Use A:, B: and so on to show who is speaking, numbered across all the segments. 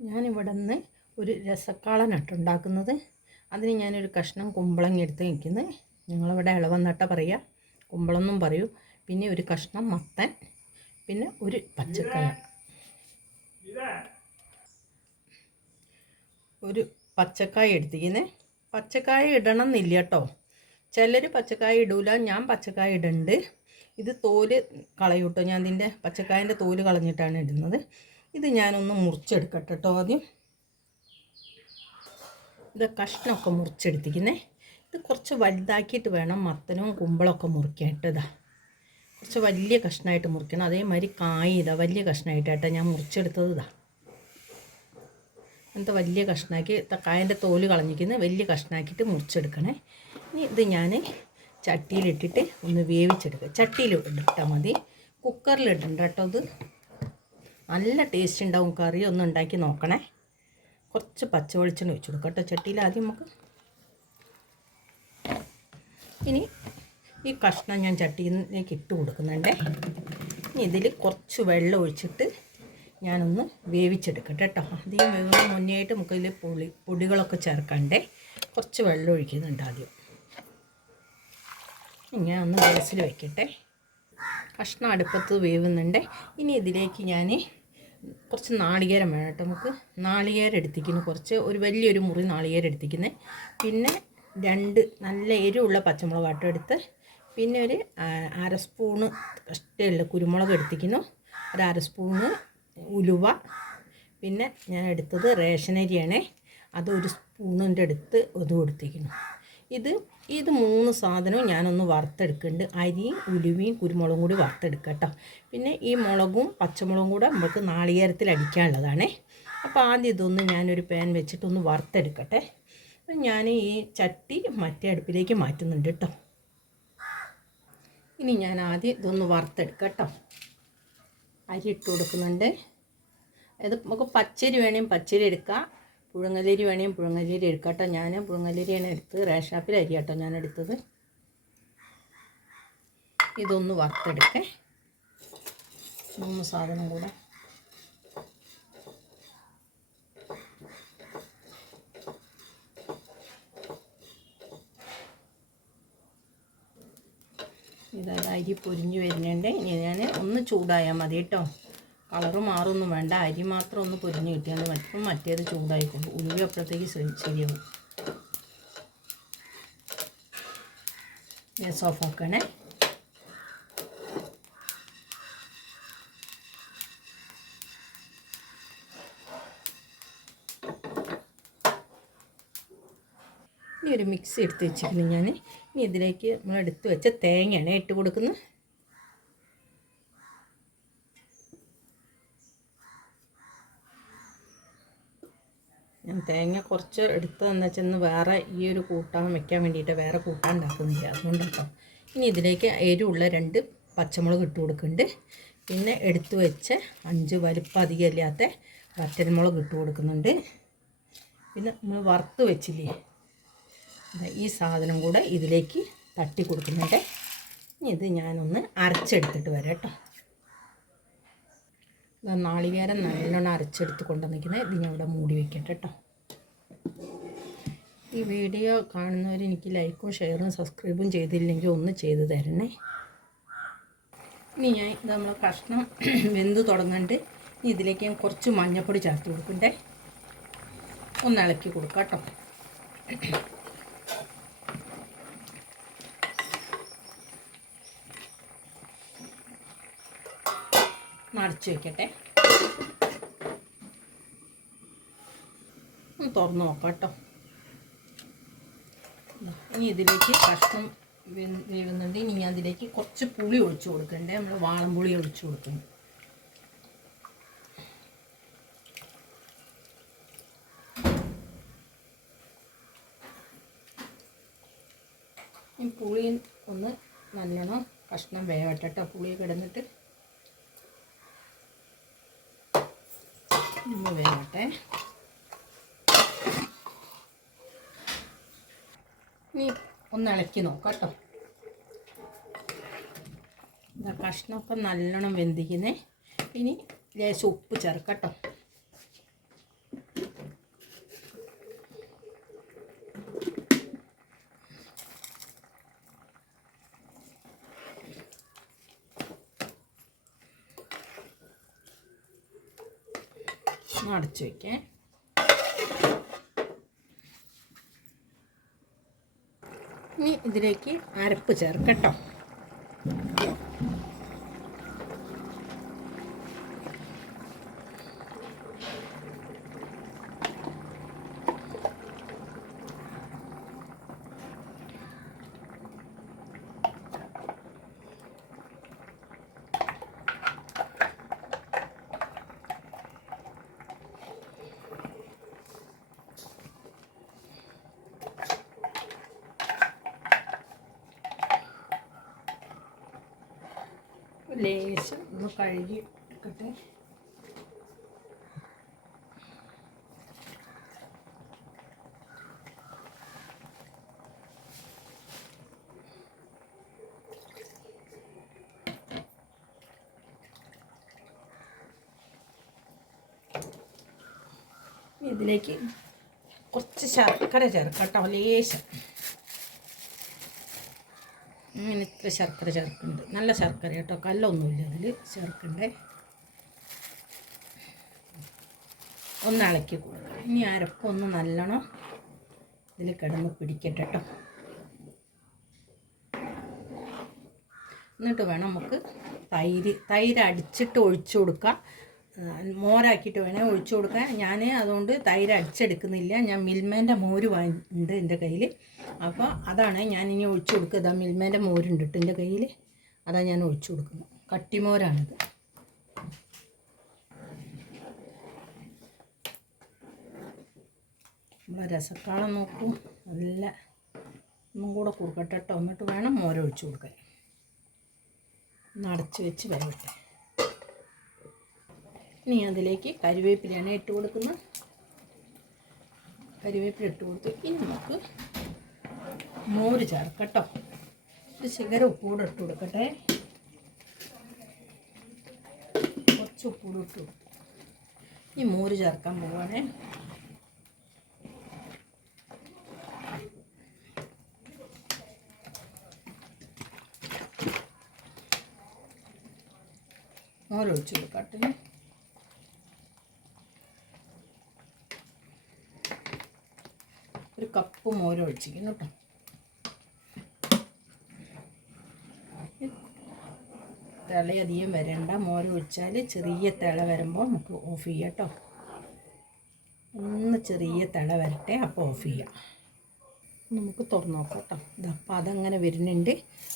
A: ഞാനിവിടെ നിന്ന് ഒരു രസക്കാളനാട്ട് ഉണ്ടാക്കുന്നത്. അതിന് ഞാനൊരു കഷ്ണം കുമ്പളങ്ങ എടുത്ത് വയ്ക്കുന്നത് ഞങ്ങളിവിടെ ഇളവന്നട്ട പറയുക കുമ്പളെന്നും പറയൂ. പിന്നെ ഒരു കഷ്ണം മത്തൻ. പിന്നെ ഒരു പച്ചക്കറി. ഒരു പച്ചക്കായ എടുത്തിരിക്കുന്നത് പച്ചക്കായ ഇടണം എന്നില്ല കേട്ടോ ചിലർ പച്ചക്കായ ഇടൂല. ഞാൻ പച്ചക്കായ ഇടുന്നുണ്ട് ഇത് തോൽ കളയൂട്ടോ. ഞാൻ ഇതിന്റെ പച്ചക്കായന്റെ തോൽ കളഞ്ഞിട്ടാണ് ഇടുന്നത്. ഇത് ഞാനൊന്ന് മുറിച്ചെടുക്കട്ടെ കേട്ടോ ആദ്യം. ഇത് കഷ്ണമൊക്കെ മുറിച്ചെടുത്തിരിക്കുന്നേ. ഇത് കുറച്ച് വലുതാക്കിയിട്ട് വേണം മത്തനും കുമ്പളമൊക്കെ മുറിക്കാനായിട്ട്. ഇതാ. കുറച്ച് വലിയ കഷ്ണമായിട്ട് മുറിക്കണം. അതേമാതിരി കായ ഇതാ വലിയ കഷ്ണമായിട്ടാട്ടോ ഞാൻ മുറിച്ചെടുത്തത് ഇതാ. അങ്ങനത്തെ വലിയ കഷ്ണാക്കി കായന്റെ തോൽ കളഞ്ഞിരിക്കുന്നത് വലിയ കഷ്ണാക്കിയിട്ട് മുറിച്ചെടുക്കണേ. ഇനി ഇത് ഞാൻ ചട്ടിയിലിട്ടിട്ട് ഒന്ന് വേവിച്ചെടുക്കുക ചട്ടിയിൽ ഇട്ടാൽ മതി. കുക്കറിൽ ഇടണ്ട കേട്ടോ ഇത്. നല്ല ടേസ്റ്റ് ഉണ്ടാവും. കറി ഒന്ന് ഉണ്ടാക്കി നോക്കണേ. കുറച്ച് പച്ച വെളിച്ചെണ്ണ ഒഴിച്ചു കൊടുക്കട്ടെ ചട്ടിയിൽ ആദ്യം നമുക്ക് ഇനി ഈ കഷ്ണം ഞാൻ ചട്ടിയിലേക്ക് ഇട്ട് കൊടുക്കുന്നുണ്ട്. ഇനി ഇതിൽ കുറച്ച് വെള്ളം ഒഴിച്ചിട്ട് ഞാനൊന്ന് വേവിച്ചെടുക്കട്ടെ കേട്ടോ. അധികം വേവുന്ന മുന്നേ ആയിട്ട് നമുക്ക് ഇതിൽ പൊളി പൊടികളൊക്കെ ചേർക്കണ്ടേ കുറച്ച് വെള്ളം ഒഴിക്കുന്നുണ്ട് ആദ്യം. ഞാൻ ഒന്ന് ഗ്യാസിൽ വയ്ക്കട്ടെ കഷ്ണം അടുപ്പത്ത് വേവുന്നുണ്ട്. ഇനി ഇതിലേക്ക് ഞാൻ കുറച്ച് നാളികേരം വേണം കേട്ടോ നമുക്ക്. നാളികേരം എടുത്തിക്കുന്നു കുറച്ച് ഒരു വലിയൊരു മുറി നാളികേരം എടുത്തിക്കുന്നത് പിന്നെ രണ്ട് നല്ല എരിവുള്ള പച്ചമുളക് ആട്ടം എടുത്ത്. പിന്നെ ഒരു അര സ്പൂണ് കഷ്ടമുള്ള കുരുമുളക് എടുത്തിക്കുന്നു ഒരു അര സ്പൂണ് ഉലുവ. പിന്നെ ഞാൻ എടുത്തത് റേഷനരിയാണ് അത് ഒരു സ്പൂണിന്റെ അടുത്ത് ഒതു എടുത്തിരിക്കുന്നു ഇത് ഇത് മൂന്ന് സാധനവും ഞാനൊന്ന് വറുത്തെടുക്കുന്നുണ്ട്. അരിയും ഉലുവയും കുരുമുളകും കൂടി വറുത്തെടുക്കട്ടോ കേട്ടോ. പിന്നെ ഈ മുളകും പച്ചമുളകും കൂടെ നമുക്ക് നാളികേരത്തിൽ അടിക്കാനുള്ളതാണേ. അപ്പോൾ ആദ്യം ഇതൊന്ന് ഞാനൊരു പാൻ വെച്ചിട്ടൊന്ന് വറുത്തെടുക്കട്ടെ. ഞാൻ ഈ ചട്ടി മറ്റേ അടുപ്പിലേക്ക് മാറ്റുന്നുണ്ട് കേട്ടോ. ഇനി ഞാൻ ആദ്യം ഇതൊന്ന് വറുത്തെടുക്കട്ടോ കേട്ടോ. അരി ഇട്ട് കൊടുക്കുന്നുണ്ട്. അത് നമുക്ക് പച്ചരി വേണമെങ്കിൽ പച്ചരി എടുക്കാം. പുഴുങ്ങലരി വേണമെങ്കിൽ പുഴുങ്ങലരി എടുക്കാട്ടോ ഞാൻ പുഴുങ്ങലരിയാണ് എടുത്ത് റേഷാപ്പിൽ അരി കേട്ടോ ഞാൻ എടുത്തത് ഇതൊന്ന് വറുത്തെടുക്കേ. മൂന്ന് സാധനം കൂടെ. ഇതായത് അരി പൊരിഞ്ഞ് വരുന്നുണ്ട്. ഇനി ഞാൻ ഒന്ന് ചൂടായാൽ മതി കേട്ടോ. കളറ് മാറൊന്നും വേണ്ട. അരി മാത്രം ഒന്ന് പൊരിഞ്ഞ് കിട്ടിയാൽ മറ്റും മറ്റേത് ചൂടായിക്കൊണ്ട് ഉലുവി അപ്പോഴത്തേക്ക് ശരിയാവും. ഗ്യാസ് ഓഫ് ആക്കണേ. ഇനി ഒരു മിക്സി എടുത്ത് വെച്ചിരുന്നു ഞാൻ ഇനി ഇതിലേക്ക് നമ്മൾ എടുത്ത് വെച്ച തേങ്ങയാണ് ഇട്ട് കൊടുക്കുന്നത്. ഞാൻ തേങ്ങ കുറച്ച് എടുത്തതെന്ന് ചെന്ന് വേറെ ഈ ഒരു കൂട്ടാൻ വെക്കാൻ വേണ്ടിയിട്ട് വേറെ കൂട്ടാൻ ഉണ്ടാക്കുന്നില്ല. അതുകൊണ്ട് കേട്ടോ. ഇനി ഇതിലേക്ക് എരിവുള്ള രണ്ട് പച്ചമുളക് ഇട്ട് കൊടുക്കുന്നുണ്ട്. പിന്നെ എടുത്തു വെച്ച് അഞ്ച് വലിപ്പം അധികം ഇല്ലാത്ത വറ്റൽമുളക് ഇട്ട് കൊടുക്കുന്നുണ്ട്. പിന്നെ നമ്മൾ വറുത്ത് വെച്ചില്ലേ? ഈ സാധനം കൂടെ ഇതിലേക്ക് തട്ടി കൊടുക്കുന്നുണ്ട്. ഇനി ഇത് ഞാനൊന്ന് അരച്ചെടുത്തിട്ട് വരാം കേട്ടോ. നാളികേരം നല്ലോണം അരച്ചെടുത്ത് കൊണ്ടുവന്നിരിക്കുന്നത്. ഇത് ഞാൻ ഇവിടെ മൂടി വെക്കട്ടെ കേട്ടോ. ഈ വീഡിയോ കാണുന്നവർ എനിക്ക് ലൈക്കും ഷെയറും സബ്സ്ക്രൈബും ചെയ്തില്ലെങ്കിൽ ഒന്ന് ചെയ്ത് തരണേ. ഇനി ഞാൻ ഇത് നമ്മൾ കഷ്ണം വെന്ത് തുടങ്ങണ്ട് ഇനി ഇതിലേക്ക് ഞാൻ കുറച്ച് മഞ്ഞൾപ്പൊടി ചേർത്ത് കൊടുക്കണ്ടേ? ഒന്ന് ഇളക്കി കൊടുക്കാം കേട്ടോ. മടച്ച് വെക്കട്ടെ. ഒന്ന് തുറന്ന് നോക്കാം കേട്ടോ. ഇനി ഇതിലേക്ക് കഷ്ണം വേവുന്നുണ്ട് ഇനി ഞാൻ അതിലേക്ക് കുറച്ച് പുളി ഒഴിച്ച് കൊടുക്കണ്ടേ. നമ്മൾ വാളംപുളി ഒഴിച്ച് കൊടുക്കണം പുളി ഒന്ന് നല്ലോണം കഷ്ണം വേവട്ടെ കേട്ടോ. പുളിയൊക്കെ ഇടന്നിട്ട്. ഒന്ന് വേവട്ടെ ഇനി ഒന്ന് ഇളക്കി നോക്കാം കേട്ടോ. ഇതാ കഷ്ണമൊക്കെ നല്ലോണം വെന്തിക്കുന്നേ ഇനി ലേശം ഉപ്പ് ചേർക്കട്ടോ അടച്ചു വയ്ക്കേ ഇനി ഇതിലേക്ക് അരപ്പ് ചേർക്കട്ടോ ലേശം ഒന്ന് കഴുകി എടുക്കട്ടെ ഇതിലേക്ക് കുറച്ച് ശർക്കര ചേർക്കട്ടോ ലേശം. ഇങ്ങനെ ഇത്ര ശർക്കര ചേർക്കുന്നുണ്ട്. നല്ല ശർക്കര കേട്ടോ. കല്ലൊന്നുമില്ല അതിൽ ചേർക്കണ്ടേ. ഒന്ന് ഇളക്കി കൊടുക്കുക ഇനി അരപ്പൊന്ന് നല്ലോണം ഇതിൽ കിടന്ന് പിടിക്കട്ടെ കേട്ടോ. എന്നിട്ട് വേണം നമുക്ക് തൈര് തൈര് അടിച്ചിട്ട് ഒഴിച്ചു കൊടുക്കാം. മോരാക്കിയിട്ട് വേണേൽ ഒഴിച്ചു കൊടുക്കാൻ. ഞാൻ അതുകൊണ്ട് തൈര് അടിച്ചെടുക്കുന്നില്ല. ഞാൻ മിൽമേന്റെ മോര് വാങ്ങിയിട്ടുണ്ട് എന്റെ കയ്യിൽ അപ്പോൾ അതാണ് ഞാൻ ഇനി ഒഴിച്ചു കൊടുക്കുക. ഇതാ മിൽമേന്റെ മോരുണ്ട് ഇട്ട് എന്റെ കയ്യിൽ അതാ ഞാൻ ഒഴിച്ചു കൊടുക്കുന്നത് കട്ടിമോരാണിത്. രസക്കാളം നോക്കൂ. നല്ല ഒന്നും കൂടെ കൊടുക്കട്ടെ കേട്ടോ എന്നിട്ട് വേണം മോരൊഴിച്ചു കൊടുക്കാൻ. ഒന്ന് അടച്ച് വെച്ച് വേവട്ടെ ഇനി അതിലേക്ക് കരിവേപ്പിലയാണ് ഇട്ട് കൊടുക്കുന്നത്. കരിവേപ്പില ഇട്ട് കൊടുത്ത് ഇനി നമുക്ക് മോര് ചേർക്കട്ടോ ഒരു ശിഖര ഉപ്പൂടെ ഇട്ട് കൊടുക്കട്ടെ. കുറച്ച് ഉപ്പൂടെ ഇട്ട് കൊടുക്കും ഇനി മോര് ചേർക്കാൻ പോവാണേ. മോരൊഴിച്ച് കൊടുക്കട്ടെ ഒരു മോരും ഒഴിച്ചിരിക്കുന്നു കേട്ടോ. തിളയധികം വരണ്ട. മോര് ഒഴിച്ചാൽ ചെറിയ തിള വരുമ്പോൾ നമുക്ക് ഓഫ് ചെയ്യാം കേട്ടോ. ഒന്ന് ചെറിയ തിള വരട്ടെ അപ്പോൾ ഓഫ് ചെയ്യാം. നമുക്ക് തുറന്ന് നോക്കാം കേട്ടോ. ഇതപ്പം അതങ്ങനെ വരുന്നുണ്ട്.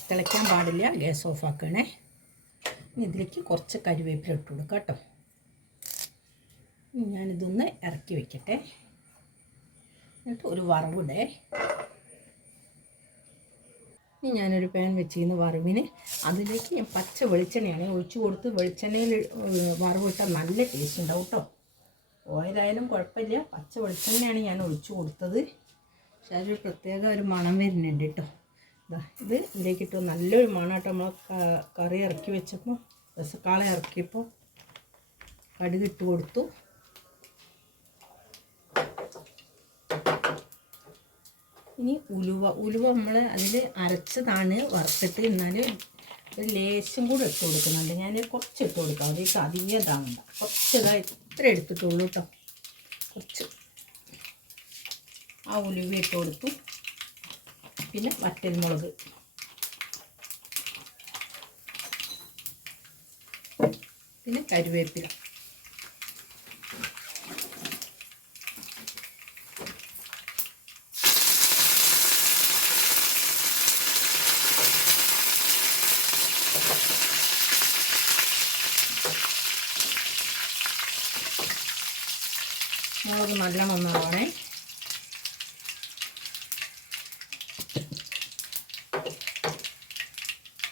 A: തിളയ്ക്കാൻ പാടില്ല ഗ്യാസ് ഓഫ് ആക്കണേ. ഇനി ഇതിലേക്ക് കുറച്ച് കരിവേപ്പില ഇട്ട് കൊടുക്കാം കേട്ടോ. ഞാനിതൊന്ന് ഇറക്കി വെക്കട്ടെ. എന്നിട്ട് ഒരു വറവിടേ. ഇനി ഞാനൊരു പാൻ വെച്ചിരുന്നു വറവിന് അതിലേക്ക് ഞാൻ പച്ച വെളിച്ചെണ്ണയാണ് ഒഴിച്ചു കൊടുത്ത് വെളിച്ചെണ്ണയിൽ വറവിട്ടാൽ നല്ല ടേസ്റ്റ് ഉണ്ടാവും കേട്ടോ ഓയിലായാലും കുഴപ്പമില്ല. പച്ച വെളിച്ചെണ്ണയാണ് ഞാൻ ഒഴിച്ചു കൊടുത്തത്. പക്ഷെ അതൊരു പ്രത്യേക ഒരു മണം വരുന്നുണ്ട് കേട്ടോ ഇത് ഇത് ഇട്ടു നല്ലൊരു മണം നമ്മൾ കറി ഇറക്കി വെച്ചപ്പോൾ രസക്കാള ഇറക്കിയപ്പോൾ കടുകിട്ട് കൊടുത്തു. ഇനി ഉലുവ ഉലുവ നമ്മൾ അതിൽ അരച്ചതാണ് വറുത്തിട്ട് എന്നാൽ ഒരു ലേശം കൂടെ ഇട്ട് കൊടുക്കുന്നുണ്ട്. ഞാൻ കുറച്ച് ഇട്ട് കൊടുക്കാം. അതിലേക്ക് അധികം ഇതാവണ്ട. ഇത്ര എടുത്തിട്ടുള്ളൂ കേട്ടോ കുറച്ച്. ആ ഉലുവ ഇട്ട് കൊടുത്തു. പിന്നെ വറ്റൽമുളക്. പിന്നെ കരുവേപ്പില. മുളക് നല്ല നന്നാവണേ.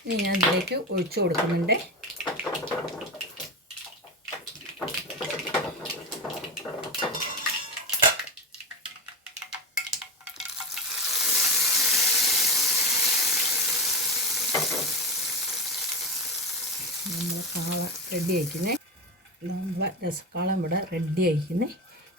A: ഇനി ഞാൻ ഇതിലേക്ക് ഒഴിച്ചു കൊടുക്കുന്നുണ്ട്. നമ്മൾ കാള റെഡി ആയിക്കുന്നേ. നമ്മളെ രസക്കാളം ഇവിടെ റെഡി ആയിക്കുന്നേ.